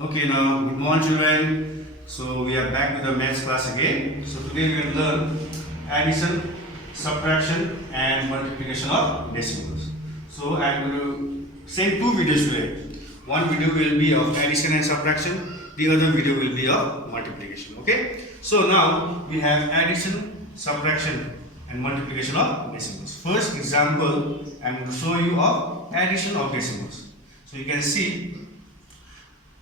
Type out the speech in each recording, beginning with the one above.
Okay, now good morning children. So we are back with the maths class again. So today we will learn addition, subtraction and multiplication of decimals. So I am going to send two videos today. One video will be of addition and subtraction. The other video will be of multiplication. Okay. So now we have addition, subtraction and multiplication of decimals. First example I am going to show you of addition of decimals. So you can see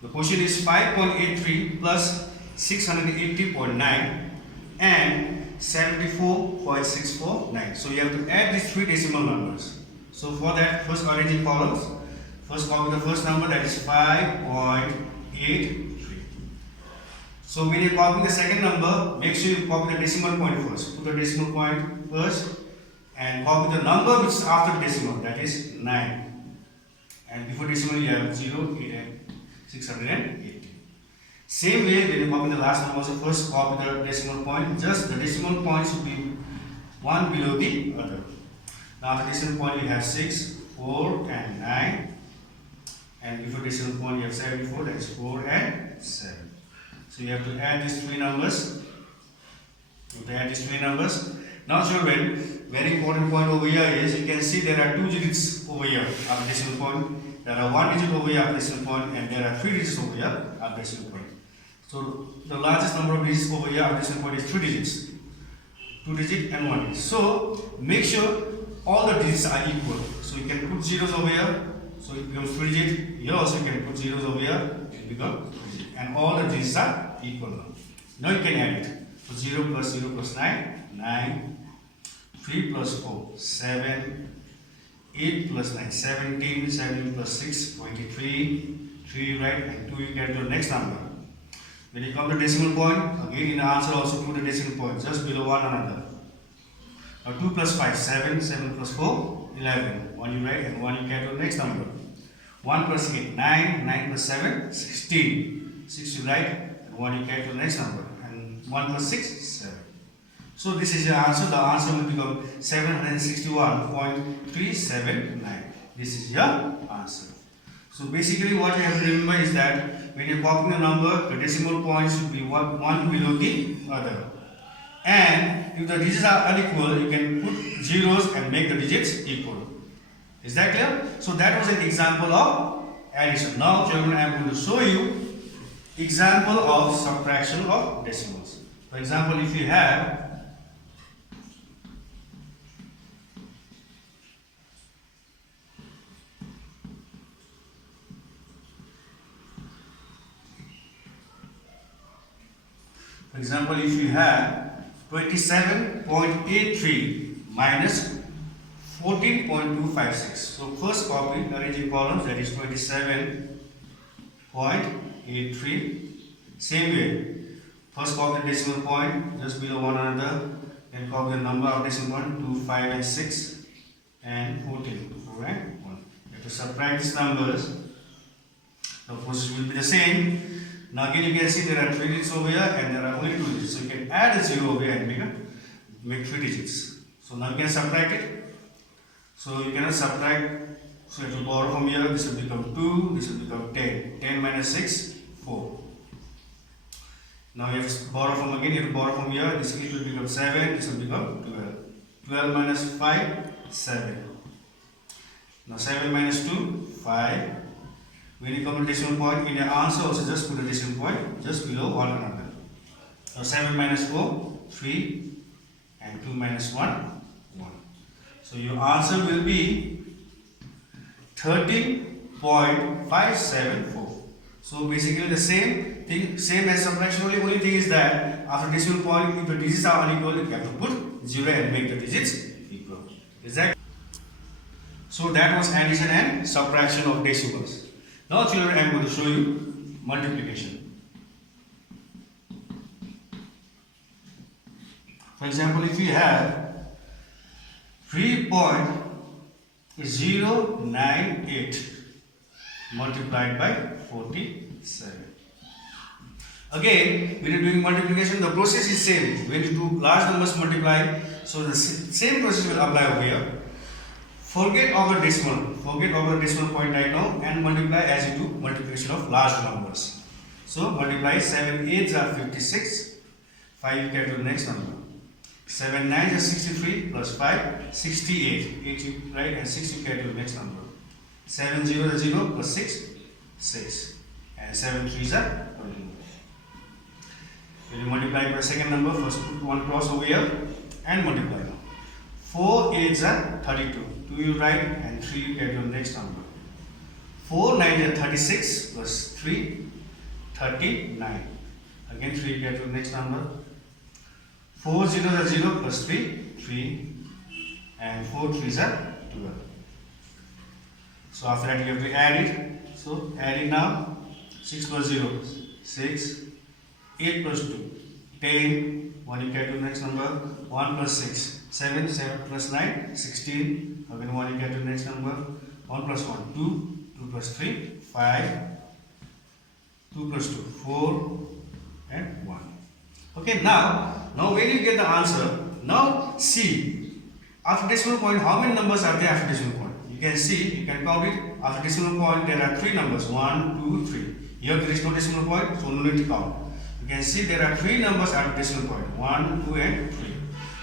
the question is 5.83 plus 680.9 and 74.649. So you have to add these three decimal numbers. So for that, first arrange in columns. First copy the first number, that is 5.83. So when you copy the second number, make sure you copy the decimal point first. Put the decimal point first and copy the number which is after the decimal, that is 9. And before decimal you have 0, 8 and 680. Same way, when you copy the last number, also first copy the decimal point. Just the decimal point should be one below the other. Now after decimal point you have 6, 4 and 9. And before decimal point you have 74, that is 4 and 7. So you have to add these three numbers. Now children, very important point over here is you can see there are two digits over here after decimal point. There are one digit over here after decimal point and there are three digits over here after decimal point. So the largest number of digits over here after decimal point is 3 digits. 2 digit and 1 digit. So make sure all the digits are equal. So you can put zeros over here, so it becomes 3 digit. Here also you can put zeros over here, it becomes 3 digit. And all the digits are equal now. Now you can add it. So 0 plus 9, 9. 3 plus 4, 7. 8 plus 9, 17, 17 plus 6, 23, 3 right, and 2 you get the next number. When you come to decimal point, again in the answer also put the decimal point just below one another. Now 2 plus 5, 7, 7 plus 4, 11, 1 you write and 1 you get the next number. 1 plus 8, 9, 9 plus 7, 16, 6 you write and 1 you get the next number, and 1 plus 6, 7. So this is your answer. The answer will become 761.379. This is your answer. So basically what you have to remember is that when you are copying a number, the decimal point should be one below the other. And if the digits are unequal, you can put zeros and make the digits equal. Is that clear? So that was an example of addition. Now children, I am going to show you example of subtraction of decimals. For example, if you have For example, if you have 27.83 minus 14.256. So first copy, arrange in columns, that is 27.83. Same way, first copy the decimal point just below one another, then copy the number of decimal point 2, 5 and 6 and 14. 4 and 1. You have to subtract these numbers. The process will be the same. Now again you can see there are 3 digits over here and there are only 2 digits. So you can add a 0 over here and make 3 digits. So now you can subtract it. So you cannot subtract. So you have to borrow from here. This will become 2. This will become 10. 10 minus 6, 4. Now you have to borrow from again. You have to borrow from here. This 8 will become 7. This will become 12. 12 minus 5, 7. Now 7 minus 2, 5. When you come to decimal point, in your answer also just put a decimal point just below one another. So 7 minus 4, 3 and 2 minus 1, 1. So your answer will be 13.574. So basically the same thing, same as subtraction, only thing is that after decimal point, if the digits are unequal, you have to put 0 and make the digits equal. Is that? So that was addition and subtraction of decimals. Now children, I am going to show you multiplication. For example, if you have 3.098 multiplied by 47. Again, when you are doing multiplication, the process is same. When you do large numbers multiply, so the same process will apply over here. Forget all the decimal point right now and multiply as you do multiplication of large numbers. So multiply 7 8s are 56. 5 you get to the next number. 7 9s are 63 plus 5 68. 8 you write and 6 you get to the next number. 7 0 is 0 plus 6 6 and 7 3s are 21. When you multiply by second number, first put one cross over here and multiply. 4 8s are 32. 2 you write and 3 you get your next number. 4 9 is 36 plus 3 39. Again 3 you get your next number. 4 0 is 0 plus 3 3 and 4 3s are 12. So after that you have to add it. So add it now. 6 plus 0 6. 8 plus 2 10. 1 you get to the next number. 1 plus 6 7 7 plus 9 16. Again 1 you get to the next number. 1 plus 1 2 2 plus 3 5 2 plus 2 4 and 1. Okay, now when you get the answer, now see after decimal point how many numbers are there after decimal point. You can see, you can count it. After decimal point there are 3 numbers 1 2 3. Here there is no decimal point, so no need to count. You can see there are 3 numbers at decimal point 1, 2 and 3.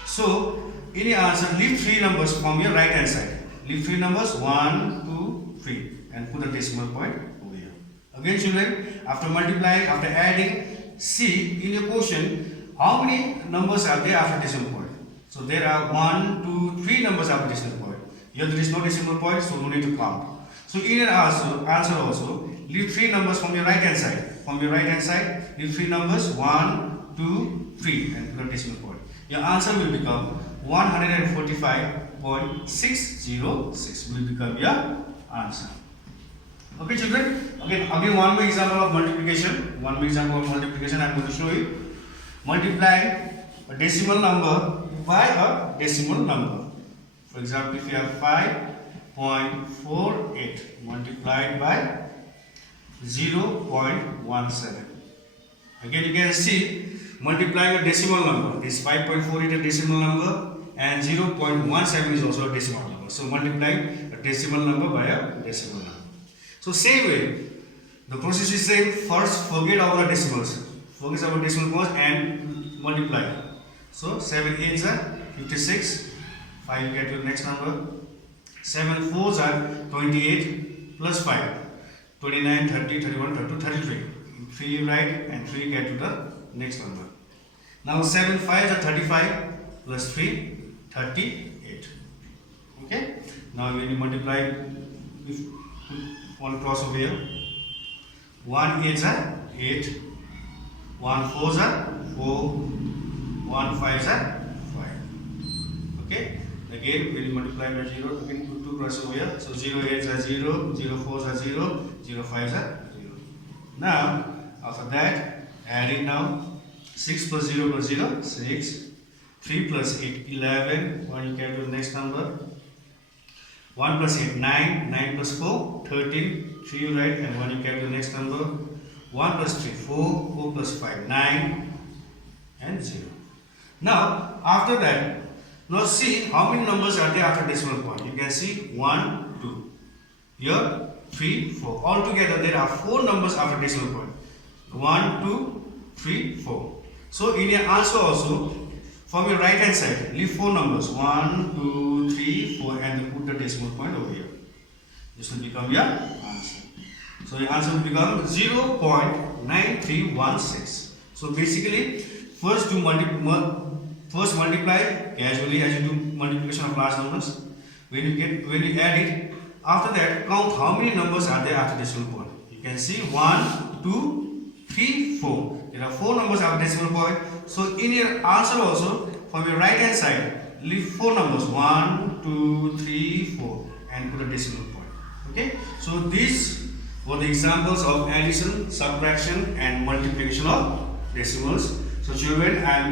So in your answer, leave 3 numbers from your right hand side. Leave 3 numbers 1, 2, 3 and put a decimal point over here. Again children, after multiplying, after adding, see in your question how many numbers are there after decimal point. So there are 1, 2, 3 numbers after decimal point. Here there is no decimal point, so no need to count. So in your answer also, leave 3 numbers from your right hand side. From your right hand side, leave 3 numbers 1, 2, 3 and put a decimal point. Your answer will become 145.606 will become your answer. Okay children, again one more example of multiplication. One more example of multiplication I am going to show you. Multiply a decimal number by a decimal number. For example, if you have 5.48 multiplied by 0.17. Again you can see multiplying a decimal number. This 5.48 is a decimal number and 0.17 is also a decimal number. So multiplying a decimal number by a decimal number. So same way, the process is same. First forget our decimals. Focus our decimal points and multiply. So 7 8s are 56. 5 you get your next number. 7 4s are 28 plus 5. 29, 30, 31, 32, 33. 3 you write and 3 get to the next number. Now 7 5s are 35 plus 3, 38. Okay. Now when you multiply with one cross over here. 1 8s are 8. 1 4s are 4. 1 5s are 5. Okay. Again when you multiply by 0, again put 2 cross over here. So 0 8s are 0, 0 4s are 0, 0 5s are 0. Now after that add it now. 6 plus 0 plus 0, 6. 3 plus 8, 11. 1 you get to the next number. 1 plus 8, 9. 9 plus 4, 13. 3 you write and 1 you get to the next number. 1 plus 3, 4. 4 plus 5, 9. And 0. Now after that, now see how many numbers are there after decimal point. You can see 1, 2. Here 3, 4. Altogether there are 4 numbers after decimal point. 1, 2, 3, 4. So in your answer also, from your right hand side, leave 4 numbers 1, 2, 3, 4 and put the decimal point over here. This will become your answer. So your answer will become 0.9316. So basically, first multiply casually as you do multiplication of large numbers. When you add it, after that count how many numbers are there after decimal point. You can see 1, 2, 3, 4. There are 4 numbers after decimal point. So in your answer also, from your right hand side, leave 4 numbers 1, 2, 3, 4 and put a decimal point. Okay. So these were the examples of addition, subtraction and multiplication of decimals. So children, I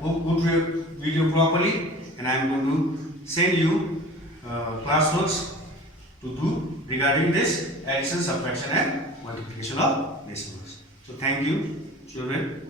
hope go through your video properly and I am going to send you class notes to do regarding this addition, subtraction and multiplication of decimals. So thank you children.